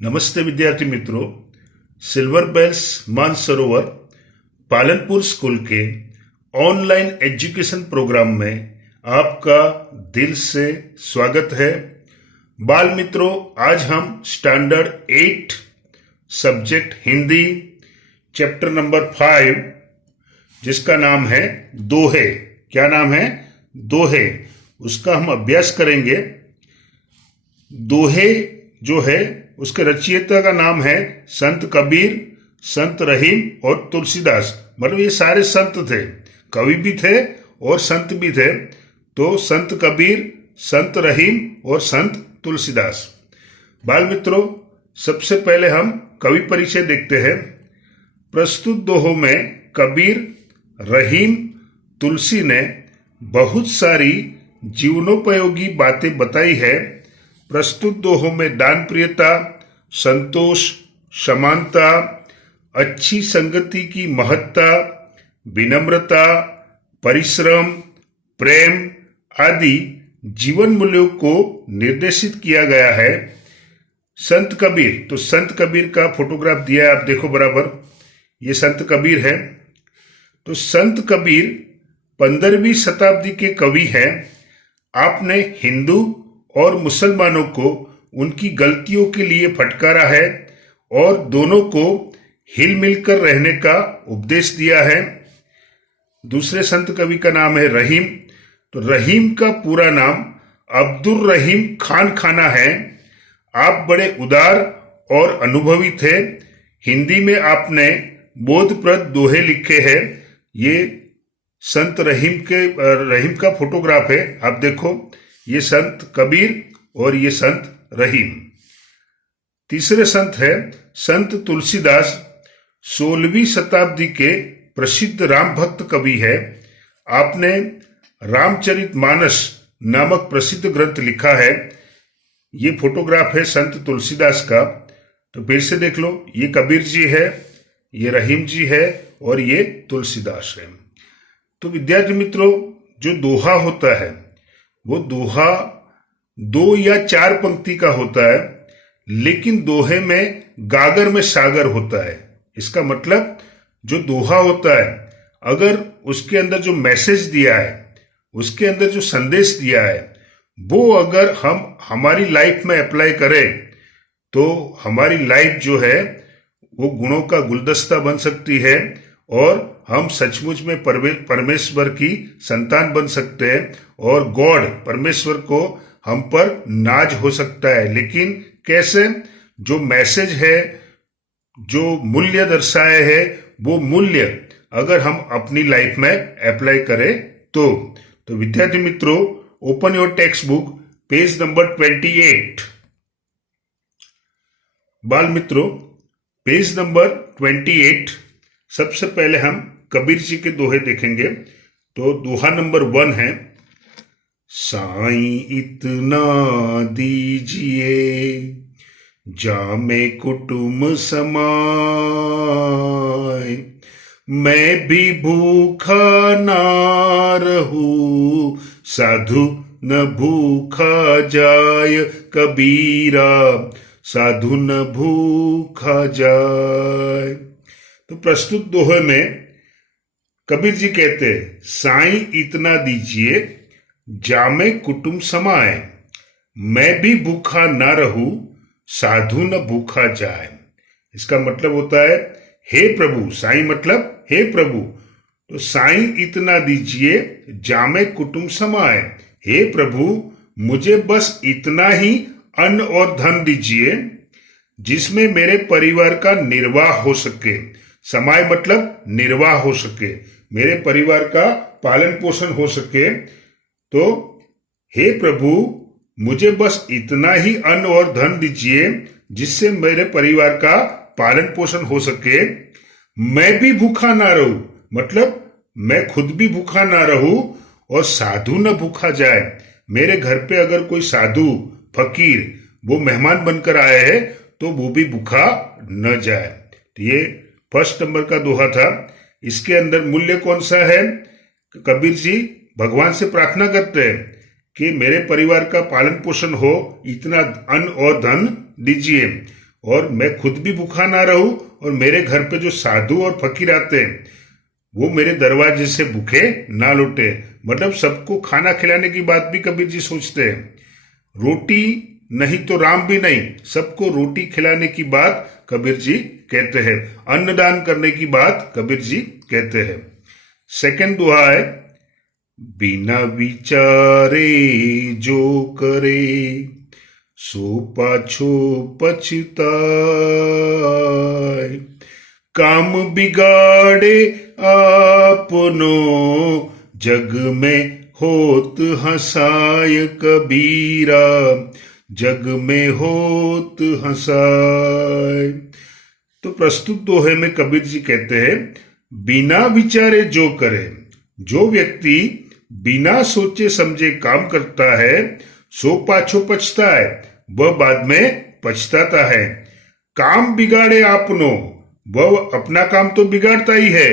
नमस्ते विद्यार्थी मित्रों, Silver Bells Mansarovar Palanpur school के ऑनलाइन एजुकेशन प्रोग्राम में आपका दिल से स्वागत है। बाल मित्रों, आज हम standard 8 subject Hindi chapter number 5 जिसका नाम है दोहे। क्या नाम है? दोहे। उसका हम अभ्यास करेंगे। दोहे जो है उसके रचयिता का नाम है संत कबीर, संत रहीम और तुलसीदास। मतलब ये सारे संत थे, कवि भी थे और संत भी थे। तो संत कबीर, संत रहीम और संत तुलसीदास। बाल मित्रों, सबसे पहले हम कवि परिचय देखते हैं। प्रस्तुत दोहों में कबीर, रहीम, तुलसी ने बहुत सारी जीवनोपयोगी बातें बताई है। प्रस्तुत दोहों में दान प्रियता, संतोष, समानता, अच्छी संगति की महत्ता, विनम्रता, परिश्रम, प्रेम आदि जीवन मूल्यों को निर्देशित किया गया है। संत कबीर, तो संत कबीर का फोटोग्राफ दिया है, आप देखो बराबर, ये संत कबीर है। तो संत कबीर 15वीं शताब्दी के कवि हैं। आपने हिंदू और मुसलमानों को उनकी गलतियों के लिए फटकारा है और दोनों को हिल मिलकर रहने का उपदेश दिया है। दूसरे संत कवि का नाम है रहीम। तो रहीम का पूरा नाम अब्दुल रहीम खान खाना है। आप बड़े उदार और अनुभवी थे। हिंदी में आपने बोधप्रद दोहे लिखे हैं। ये संत रहीम का फोटोग्राफ है, आप देखो, ये संत कबीर और ये संत रहीम। तीसरे संत है संत तुलसीदास। 16वीं शताब्दी के प्रसिद्ध राम भक्त कवि है। आपने रामचरितमानस नामक प्रसिद्ध ग्रंथ लिखा है। ये फोटोग्राफ है संत तुलसीदास का। तो फिर से देख लो, ये कबीर जी है, ये रहीम जी है और ये तुलसीदास है। तो विद्यार्थी मित्रों, जो दोहा होता है वो दोहा 2 या 4 पंक्ति का होता है, लेकिन दोहे में गागर में सागर होता है। इसका मतलब जो दोहा होता है, अगर उसके अंदर जो मैसेज दिया है, उसके अंदर जो संदेश दिया है, वो अगर हम हमारी लाइफ में अप्लाई करें तो हमारी लाइफ जो है वो गुणों का गुलदस्ता बन सकती है और हम सचमुच में परमेश्वर की संतान बन सकते हैं और गॉड, परमेश्वर को हम पर नाज हो सकता है। लेकिन कैसे? जो मैसेज है, जो मूल्य दर्शाए है, वो मूल्य अगर हम अपनी लाइफ में अप्लाई करें तो विद्यार्थी मित्रों, open your text book, page number 28। बाल मित्रों, पेज नंबर 28। सबसे पहले हम कबीर जी के दोहे देखेंगे। तो दोहा नंबर 1 है, साईं इतना दीजिए जामे कुटुम समाए, मैं भी भूखा ना रहूं, साधु न भूखा जाय, कबीरा साधु न भूखा जाय। तो प्रस्तुत दोहे में कबीर जी कहते हैं, साईं इतना दीजिए जामे कुटुंब समाए, मैं भी भूखा ना रहूं, साधु न भूखा जाए। इसका मतलब होता है, हे प्रभु, साईं मतलब हे प्रभु। तो साईं इतना दीजिए जामे कुटुंब समाए, हे प्रभु मुझे बस इतना ही अन्न और धन दीजिए जिसमें मेरे परिवार का निर्वाह हो सके। समाय मतलब निर्वाह हो सके, मेरे परिवार का पालन पोषण हो सके। तो हे प्रभु मुझे बस इतना ही अन्न और धन दीजिए जिससे मेरे परिवार का पालन पोषण हो सके। मैं भी भूखा ना रहूं, मतलब मैं खुद भी भूखा ना रहूं और साधु न भूखा जाए। मेरे घर पे अगर कोई साधु फकीर वो मेहमान बनकर आए हैं तो वो भी भूखा न जाए। तो ये फर्स्ट नंबर का दोहा था। इसके अंदर मूल्य कौन सा है? कबीर जी भगवान से प्रार्थना करते हैं कि मेरे परिवार का पालन पोषण हो, इतना अन्न और धन दीजिए। और मैं खुद भी भूखा ना रहूं और मेरे घर पे जो साधु और फकीर आते हैं वो मेरे दरवाजे से भूखे ना लौटे। मतलब सबको खाना खिलाने की बात भी कबीर जी सोचते हैं। रोटी नहीं तो राम भी नहीं, सबको रोटी खिलाने की बात कबीर जी कहते हैं। अन्नदान करने की बात कबीर जी कहते हैं। सेकंड दोहा है, बिना विचारे जो करे सो पाछो पछताए। काम बिगाड़े आपनो जग में होत हंसाय कबीरा, जग में होत हंसाय। तो प्रस्तुत दोहे में कबीर जी कहते हैं, बिना विचारे जो करे, जो व्यक्ति बिना सोचे समझे काम करता है सो पाछो पछता है, वह बाद में पछताता है। काम बिगाड़े आपनो, वह अपना काम तो बिगाड़ता ही है।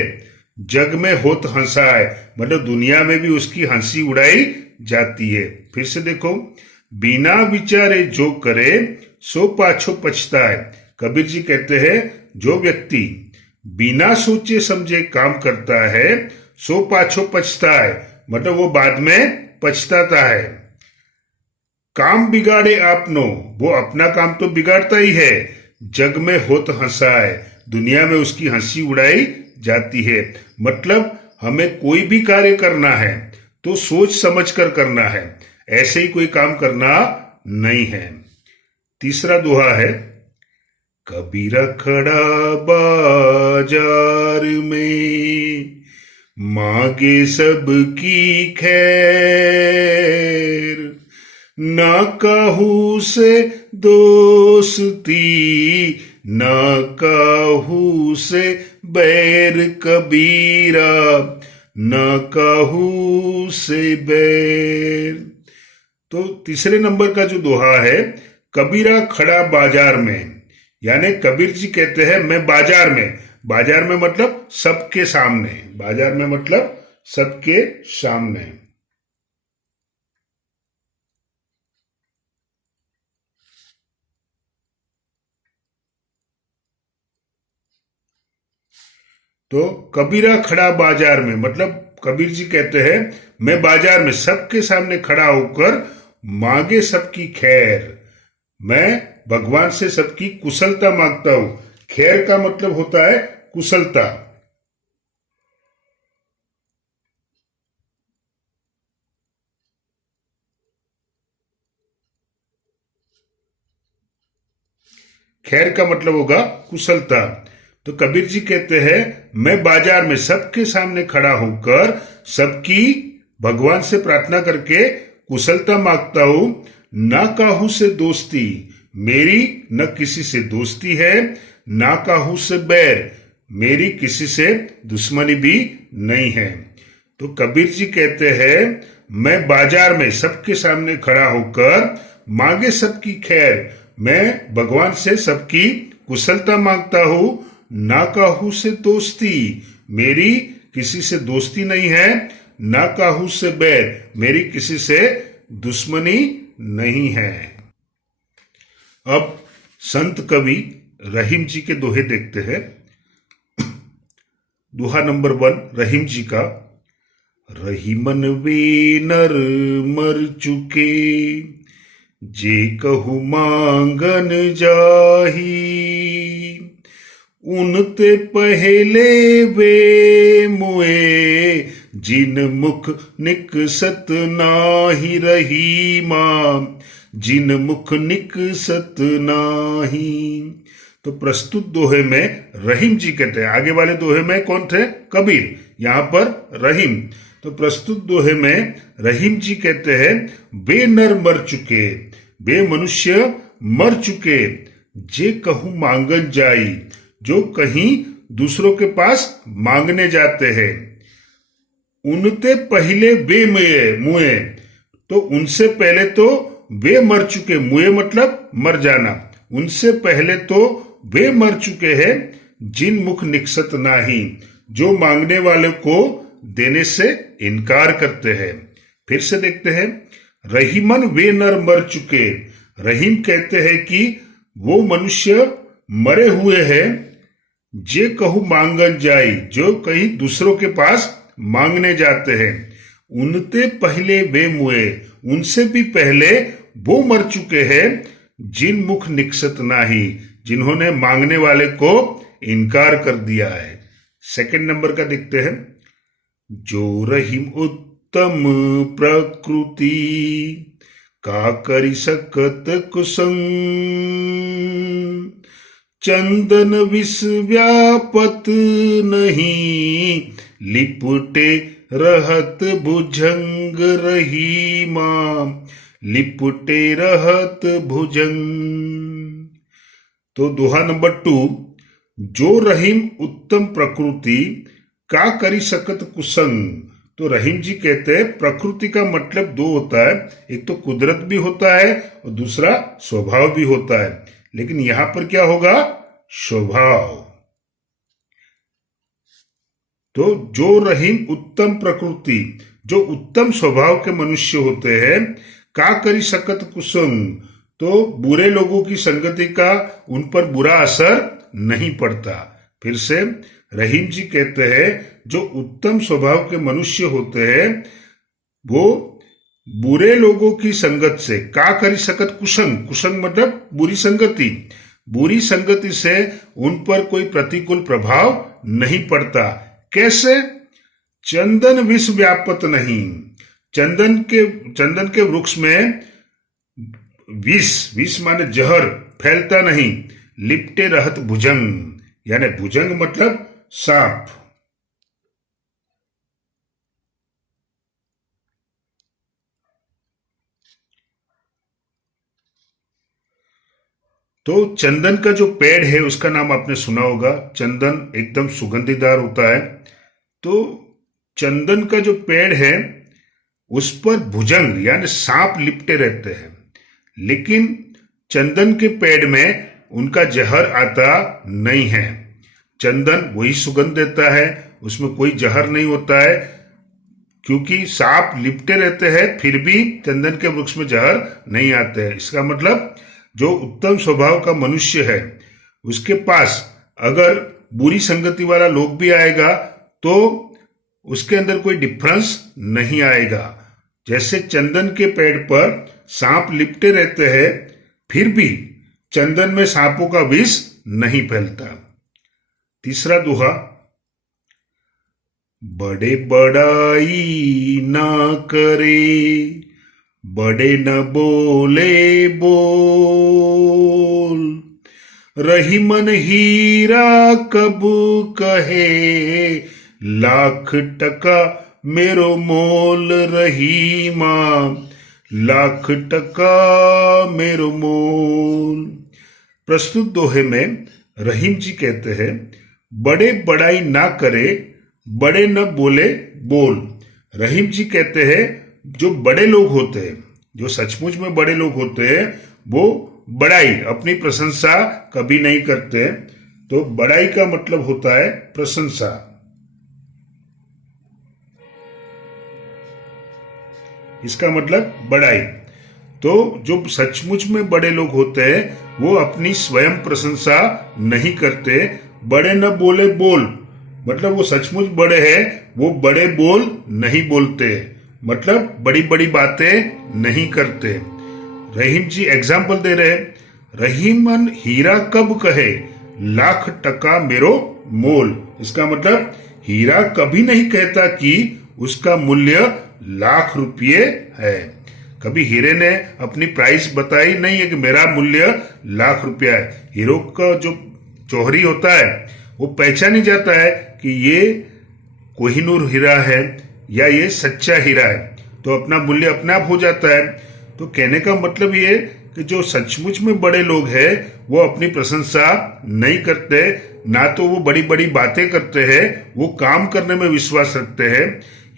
जग में होत हंसा है, मतलब दुनिया में भी उसकी हंसी उड़ाई जाती है। फिर से देखो, बिना विचारे जो करे सो पाछो पछता है। कबीर जी कहते हैं, जो व्यक्ति बिना सोचे समझे काम करता है सो पाछो पछता है, मतलब वो बाद में पछताता है। काम बिगाड़े आपनो, वो अपना काम तो बिगाड़ता ही है। जग में होत हंसा है, दुनिया में उसकी हंसी उड़ाई जाती है। मतलब हमें कोई भी कार्य करना है तो सोच समझ कर करना है, ऐसे ही कोई काम करना नहीं है। तीसरा दोहा है, कबीरा खड़ा बाजार में मांगे सबकी खैर, ना काहू से दोस्ती ना काहू से बैर कबीरा, ना काहू से बैर। तो तीसरे नंबर का जो दोहा है, कबीरा खड़ा बाजार में, यानी कबीर जी कहते हैं मैं बाजार में, बाजार में मतलब सबके सामने, बाजार में मतलब सबके सामने। तो कबीरा खड़ा बाजार में, मतलब कबीर जी कहते हैं मैं बाजार में सबके सामने खड़ा होकर मांगे सबकी खैर, मैं भगवान से सबकी कुशलता मांगता हूं। खैर का मतलब होता है कुशलता। खैर का मतलब होगा कुशलता। तो कबीर जी कहते हैं मैं बाजार में सबके सामने खड़ा होकर सबकी भगवान से प्रार्थना करके कुशलता मांगता हूं। ना काहू से दोस्ती, मेरी न किसी से दोस्ती है, ना काहू से बैर, मेरी किसी से दुश्मनी भी नहीं है। तो कबीर जी कहते हैं मैं बाजार में सबके सामने खड़ा होकर मांगे सबकी खैर, मैं भगवान से सबकी कुशलता मांगता हूं। ना काहू से दोस्ती, मेरी किसी से दोस्ती नहीं है, ना काहू से बैर, मेरी किसी से दुश्मनी नहीं है। अब संत कवि रहीम जी के दोहे देखते हैं। दोहा नंबर 1 रहीम जी का, रहीमन वे नर मर चुके जे कहु मांगन जाही, उनते पहले वे मुए जिन मुख निकसत नाही रहीमा, जिन मुख निकसत नाही। तो प्रस्तुत दोहे में रहीम जी कहते हैं, आगे वाले दोहे में कौन थे? कबीर, यहां पर रहीम। तो प्रस्तुत दोहे में रहीम जी कहते हैं वे नर मर चुके, वे मनुष्य मर चुके, जे कहूं मांगन जाई, जो कहीं दूसरों के पास मांगने जाते हैं। उनते पहले वे मुए, तो उनसे पहले तो वे मर चुके, मुए मतलब मर जाना, उनसे पहले तो वे मर चुके हैं। जिन मुख निकसत नाही, जो मांगने वाले को देने से इनकार करते हैं। फिर से देखते हैं, रहीमन वे नर मर चुके। रहीम कहते हैं कि वो मनुष्य मरे हुए है जे कहू मांगन जाई, जो कहीं दूसरों के पास मांगने जाते हैं। उनते पहले वे मुए, उनसे भी पहले वो मर चुके हैं। जिन मुख निकसत नाही, जिन्होंने मांगने वाले को इनकार कर दिया है। सेकंड नंबर का देखते हैं। जो रहीम उत्तम प्रकृति, का करी सकत कुसंग। चंदन विष व्यापत नहीं, लिपटे रहत भुजंग रहीमा, लिपटे रहत भुजंग। तो दोहा नंबर 2, जो रहीम उत्तम प्रकृति, का करी सकत कुसंग। तो रहीम जी कहते हैं प्रकृति का मतलब दो होता है, एक तो कुदरत भी होता है और दूसरा स्वभाव भी होता है, लेकिन यहां पर क्या होगा, स्वभाव। तो जो रहीम उत्तम प्रकृति, जो उत्तम स्वभाव के मनुष्य होते हैं। का करी सकत कुसंग, तो बुरे लोगों की संगति का उन पर बुरा असर नहीं पड़ता। फिर से रहीम जी कहते हैं जो उत्तम स्वभाव के मनुष्य होते हैं वो बुरे लोगों की संगत से, का करी सकत कुसंग, कुसंग मतलब बुरी संगति, बुरी संगति से उन पर कोई प्रतिकूल प्रभाव नहीं पड़ता। कैसे? चंदन विष व्यापत नहीं, चंदन के वृक्ष में विष माने जहर फैलता नहीं। लिपटे रहत भुजंग, यानी भुजंग मतलब सांप। तो चंदन का जो पेड़ है उसका नाम आपने सुना होगा। चंदन एकदम सुगंधीदार होता है। तो चंदन का जो पेड़ है उस पर भुजंग यानी सांप लिपटे रहते हैं, लेकिन चंदन के पेड़ में उनका जहर आता नहीं है। चंदन वही सुगंध देता है, उसमें कोई जहर नहीं होता है, क्योंकि सांप लिपटे रहते हैं फिर भी चंदन के वृक्ष में जहर नहीं आते हैं। इसका मतलब जो उत्तम स्वभाव का मनुष्य है उसके पास अगर बुरी संगति वाला लोग भी आएगा तो उसके अंदर कोई डिफरेंस नहीं आएगा। जैसे चंदन के पेड़ पर सांप लिपटे रहते हैं फिर भी चंदन में सांपों का विष नहीं फैलता। तीसरा दोहा, बड़े बड़ाई ना करे, बड़े न बोले बोल, रही मन हीरा कब कहे, लाख टका मेरो मोल रहीमा, लाख टका मेरो मोल। प्रस्तुत दोहे में रहीम जी कहते हैं बड़े बड़ाई ना करे, बड़े न बोले बोल। रहीम जी कहते हैं जो बड़े लोग होते हैं, जो सचमुच में बड़े लोग होते हैं, वो बड़ाई अपनी प्रशंसा कभी नहीं करते। तो बड़ाई का मतलब होता है प्रशंसा। इसका मतलब बड़ाई। तो जो सचमुच में बड़े लोग होते हैं वो अपनी स्वयं प्रशंसा नहीं करते। बड़े न बोले बोल मतलब वो सचमुच बड़े हैं, वो बड़े बोल नहीं बोलते, मतलब बड़ी बड़ी बातें नहीं करते। रहीम जी एग्जाम्पल दे रहे, रहीमन हीरा कब कहे, लाख टका मेरो मोल। इसका मतलब हीरा कभी नहीं कहता कि उसका मूल्य लाख रुपये है। कभी हीरे ने अपनी प्राइस बताई नहीं है कि मेरा मूल्य लाख रुपया है। हीरो का जो जौहरी होता है वो पहचान ही जाता है कि ये कोहिनूर हीरा है या ये सच्चा हीरा है, तो अपना मूल्य अपने आप हो जाता है। तो कहने का मतलब ये कि जो सचमुच में बड़े लोग हैं वो अपनी प्रशंसा नहीं करते, ना तो वो बड़ी बड़ी बातें करते हैं, वो काम करने में विश्वास रखते हैं।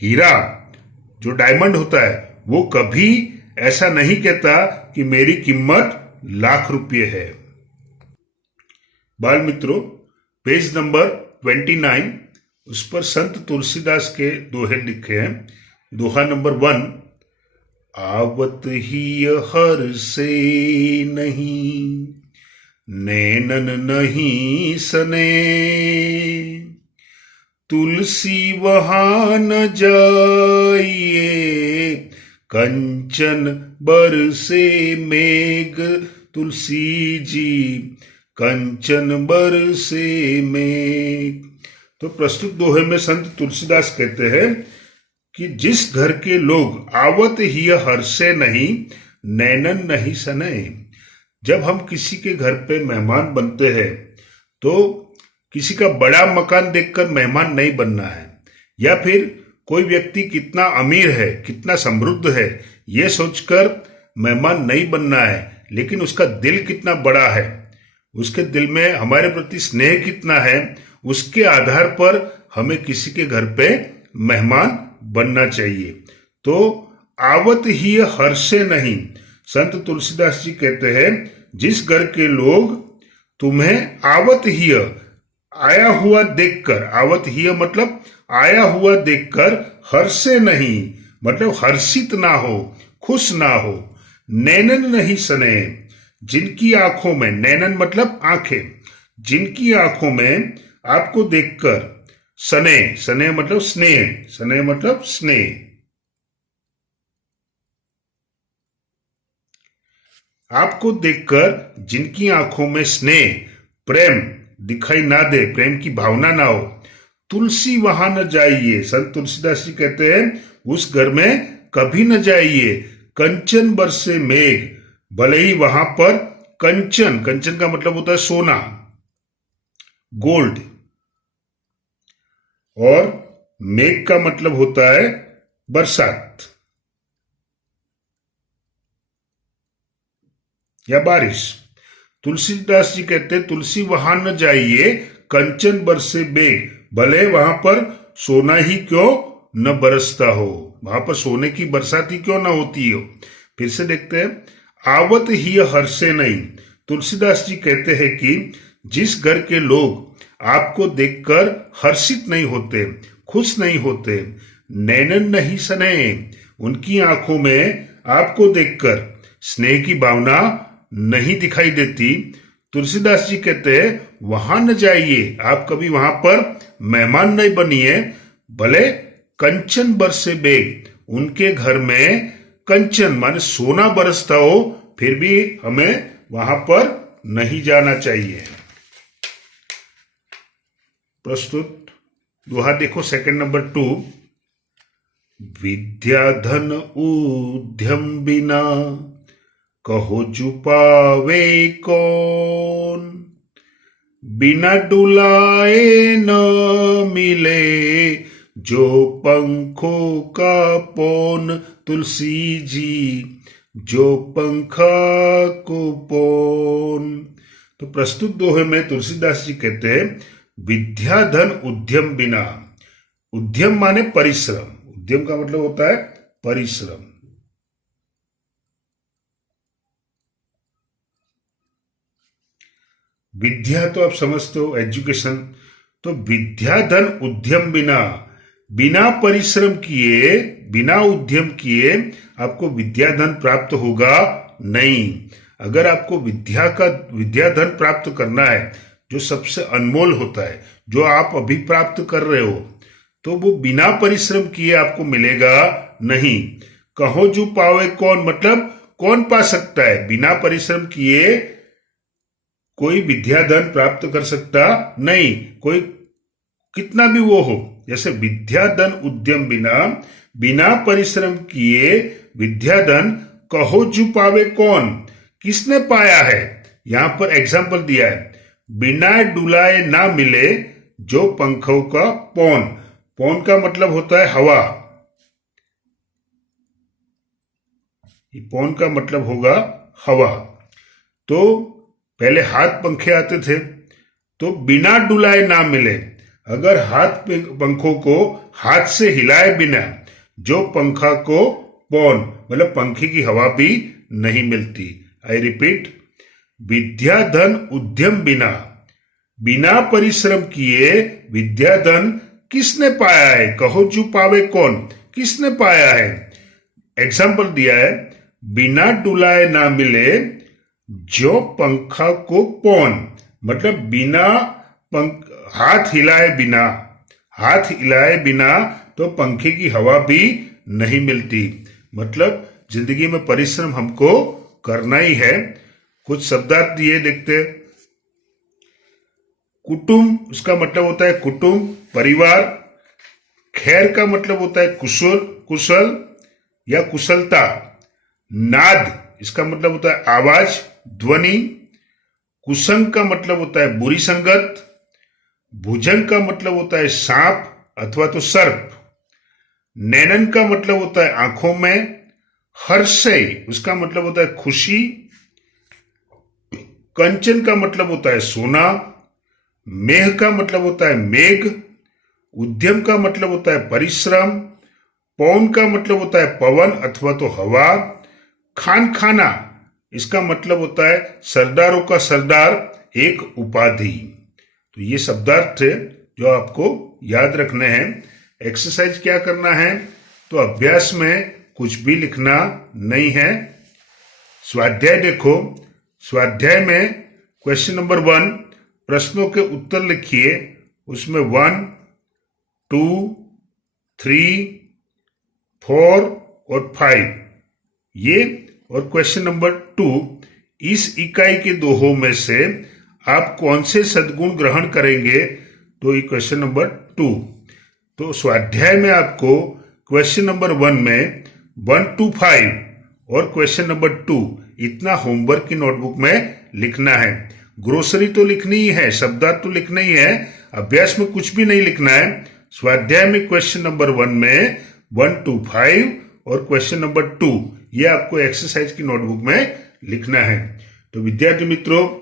हीरा जो डायमंड होता है वो कभी ऐसा नहीं कहता कि मेरी कीमत लाख रुपये है। बाल मित्रों, पेज नंबर 29 उस पर संत तुलसीदास के दोहे लिखे हैं। दोहा नंबर 1, आवत ही हर से नहीं, नैनन नहीं सने, तुलसी वहां न जाइए, कंचन बरसे मेघ, तुलसी जी कंचन बरसे मेघ। तो प्रस्तुत दोहे में संत तुलसीदास कहते हैं कि जिस घर के लोग आवत ही हर्षे नहीं, नैनन नहीं सने। जब हम किसी के घर पे मेहमान बनते हैं तो किसी का बड़ा मकान देखकर मेहमान नहीं बनना है, या फिर कोई व्यक्ति कितना अमीर है, कितना समृद्ध है, ये सोचकर मेहमान नहीं बनना है, लेकिन उसका दिल कितना बड़ा है, उसके दिल में हमारे प्रति स्नेह कितना है, उसके आधार पर हमें किसी के घर पे मेहमान बनना चाहिए। तो आवत ही हर्षे नहीं, संत तुलसीदास जी कहते हैं जिस घर के लोग तुम्हें आवत ही, आया हुआ देखकर, आवत ही मतलब आया हुआ देखकर, हर्षे नहीं मतलब हर्षित ना हो, खुश ना हो, नैनन नहीं सने, जिनकी आंखों में, नैनन मतलब आंखें, जिनकी आंखों में आपको देखकर, सने, सने मतलब स्नेह, सने मतलब स्नेह, आपको देखकर जिनकी आंखों में स्नेह, प्रेम दिखाई ना दे, प्रेम की भावना ना हो, तुलसी वहां न जाइए। संत तुलसीदास जी कहते हैं उस घर में कभी न जाइए, कंचन बरसे मेघ, भले ही वहां पर कंचन, कंचन का मतलब होता है सोना, गोल्ड, और मेघ का मतलब होता है बरसात या बारिश। तुलसीदास जी कहते हैं तुलसी वहां न जाइए, कंचन बरसे मेघ, भले वहां पर सोना ही क्यों न बरसता हो, वहां पर सोने की बरसात ही क्यों ना होती हो। फिर से देखते हैं, आवत ही हर्षे नहीं। तुलसीदास जी कहते हैं कि जिस घर के लोग आपको देखकर हर्षित नहीं होते, खुश नहीं होते, नैनन नहीं सने, उनकी आंखों में आपको देखकर स्नेह की भावना नहीं दिखाई देती, तुलसीदास जी कहते हैं वहां न जाइए, आप कभी वहां पर मेहमान नहीं बनिए, भले कंचन बरसे बेग, उनके घर में कंचन माने सोना बरसता हो, फिर भी हमें वहां पर नहीं जाना चाहिए। प्रस्तुत दोहा देखो सेकंड नंबर 2, विद्या धन उद्यम बिना, कहो छुपावे कौन, बिना डुलाए न मिले, जो पंखों का पौन, तुलसी जी जो पंखा को पौन। तो प्रस्तुत दोहे में तुलसीदास जी कहते हैं विद्या धन उद्यम बिना, उद्यम माने परिश्रम, उद्यम का मतलब होता है परिश्रम, विद्या तो आप समझते हो एजुकेशन, तो विद्या धन उद्यम बिना, बिना परिश्रम किए, बिना उद्यम किए आपको विद्या धन प्राप्त होगा नहीं। अगर आपको विद्या धन प्राप्त करना है, जो सबसे अनमोल होता है, जो आप अभी प्राप्त कर रहे हो, तो वो बिना परिश्रम किए आपको मिलेगा नहीं। कहो जो पावे कौन, मतलब कौन पा सकता है, बिना परिश्रम किए कोई विद्या धन प्राप्त कर सकता नहीं, कोई कितना भी वो हो। जैसे विद्या धन उद्यम बिना, बिना परिश्रम किए विद्या धन कहो जो पावे कौन, किसने पाया है। यहां पर एग्जाम्पल दिया है, बिना डुलाए ना मिले, जो पंखों का पौन, पौन का मतलब होता है हवा, पौन का मतलब होगा हवा। तो पहले हाथ पंखे आते थे, तो बिना डुलाए ना मिले, अगर हाथ पंखों को हाथ से हिलाए बिना, जो पंखा को पौन मतलब पंखे की हवा भी नहीं मिलती। आई रिपीट, विद्या धन उद्यम बिना, बिना परिश्रम किए विद्या धन किसने पाया है, कहो जो पावे कौन, किसने पाया है। एग्जाम्पल दिया है, बिना डुलाए ना मिले, जो पंखा को पौन, मतलब बिना हाथ हिलाए बिना तो पंखे की हवा भी नहीं मिलती। मतलब जिंदगी में परिश्रम हमको करना ही है। कुछ शब्दार्थ दिए देखते। कुटुंब, उसका मतलब होता है कुटुंब, परिवार। खैर का मतलब होता है कुशल या कुशलता। नाद, इसका मतलब होता है आवाज, ध्वनि। कुसंग का मतलब होता है बुरी संगत। भुजंग का मतलब होता है सांप अथवा तो सर्प। नैनन का मतलब होता है आंखों में। हर्षय, उसका मतलब होता है खुशी। कंचन का मतलब होता है सोना। मेघ का मतलब होता है मेघ। उद्यम का मतलब होता है परिश्रम। पवन का मतलब होता है पवन अथवा तो हवा। खाना, इसका मतलब होता है सरदारों का सरदार, एक उपाधि। तो ये शब्दार्थ थे जो आपको याद रखने हैं। एक्सरसाइज क्या करना है, तो अभ्यास में कुछ भी लिखना नहीं है। स्वाध्याय देखो। स्वाध्याय में क्वेश्चन नंबर 1, प्रश्नों के उत्तर लिखिए। उसमें 1, 2, 3, 4 और 5 ये। और क्वेश्चन नंबर 2, इस इकाई के दोहों में से आप कौन से सद्गुण ग्रहण करेंगे, तो ये क्वेश्चन नंबर 2। तो स्वाध्याय में आपको क्वेश्चन नंबर 1 में 1 to 5 और क्वेश्चन नंबर 2 इतना होमवर्क की नोटबुक में लिखना है। ग्रोसरी तो लिखनी ही है, शब्दार्थ तो लिखना ही है, अभ्यास में कुछ भी नहीं लिखना है। स्वाध्याय में क्वेश्चन नंबर 1 में 1 to 5 और क्वेश्चन नंबर 2 ये आपको एक्सरसाइज की नोटबुक में लिखना है। तो विद्यार्थी मित्रों,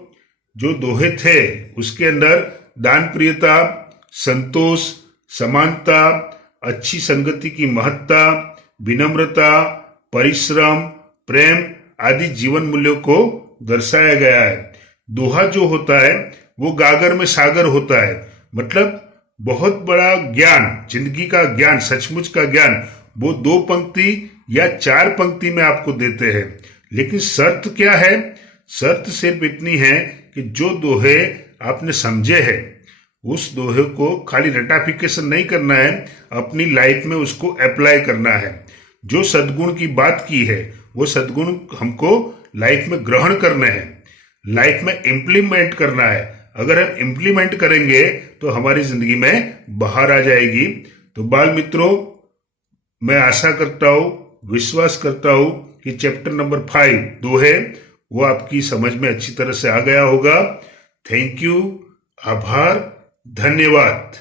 जो दोहे थे उसके अंदर दान प्रियता, संतोष, समानता, अच्छी संगति की महत्ता, विनम्रता, परिश्रम, प्रेम आदि जीवन मूल्यों को दर्शाया गया है। दोहा जो होता है वो गागर में सागर होता है, मतलब बहुत बड़ा ज्ञान, जिंदगी का ज्ञान, सचमुच का ज्ञान वो 2 पंक्ति या 4 पंक्ति में आपको देते हैं। लेकिन शर्त क्या है, शर्त सिर्फ इतनी है कि जो दोहे आपने समझे हैं उस दोहे को खाली रटाफिकेशन नहीं करना है, अपनी लाइफ में उसको अप्लाई करना है। जो सद्गुण की बात की है वो सद्गुण हमको लाइफ में ग्रहण करने हैं, लाइफ में इम्प्लीमेंट करना है। अगर हम इम्प्लीमेंट करेंगे तो हमारी जिंदगी में बाहर आ जाएगी। तो बाल मित्रों, मैं आशा करता हूं, विश्वास करता हूं कि चैप्टर नंबर 5 दोहे वो आपकी समझ में अच्छी तरह से आ गया होगा। थैंक यू, आभार, धन्यवाद।